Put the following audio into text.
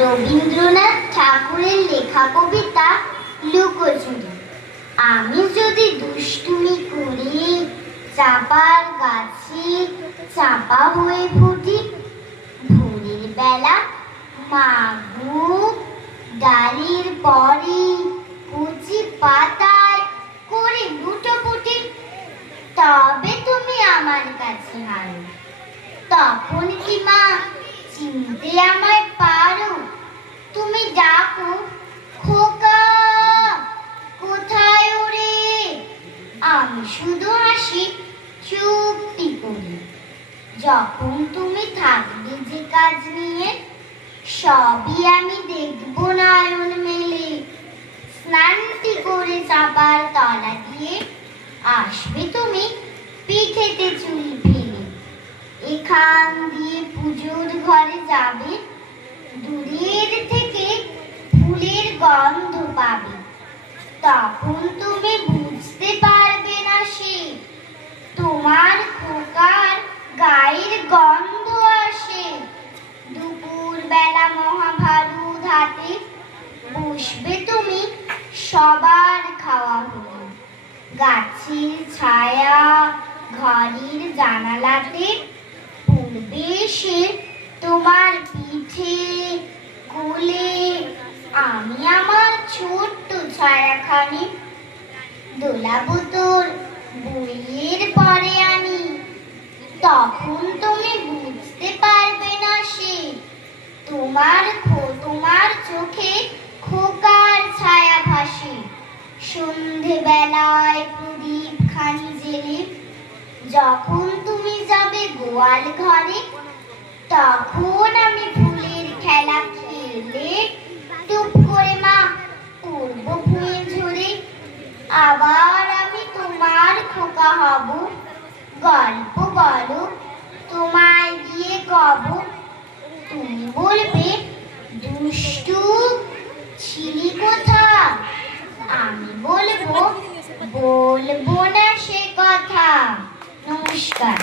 রবীন্দ্রনাথ ঠাকুরের লেখা কবিতা লুকোচুরি। আমি যদি দুষ্টুমি করে চাপার গাছে চাপা হয়ে ফুটি, ভোরের বেলা মাগো ডালের পরে কচি পাতায় করে লুটোপুটি, তবে তুমি আমার কাছে হারো। তখন কি মা চিনতে আমায় পারো? তুমি ডাকো, খোকা কোথায় ওরে? আমি শুধু হাসি চুপটি করি। যখন তুমি থাকবে যে কাজ নিয়ে, সবই আমি দেখবো নয়ন মেলে। স্নানটি করে চাপার তলা দিয়ে আসবে তুমি পিঠেতে চুল ফেলে। এখান দিয়ে পুজোর ঘরে যাবে, দূরের থেকে ফুলের গন্ধ পাবে। তখন তুমি বুঝতে পারবে না সে তোমার খোকার গায়ের গন্ধ আসে। দুপুর বেলা মহাভারত হাতে বসবে তুমি সবার খাওয়া হলো। গাছের ছায়া ঘরের জানালাতে পড়বে এসে তোমার পিঠে কোলে। আমি আমার ছোট্ট ছায়াখানি দোলাবো তোর বইয়ের পরে আনি। তখন তুমি বুঝতে পারবে না সে তোমার চোখে খোকার ছায়া ভাসে। সন্ধেবেলায় প্রদীপ খানি জেলে যখন তুমি যাবে গোয়াল ঘরে, তখন আমি ফুলের খেলা খেলে টুপ করে মা পড়বো ভুঁয়ে ঝরে। আবার আমি তোমার খোকা হব, গল্প বলো তোমায় গিয়ে কব। তুমি বলবে দুষ্টু ছিলি কোথা? আমি বলবো না সে কথা। নমস্কার।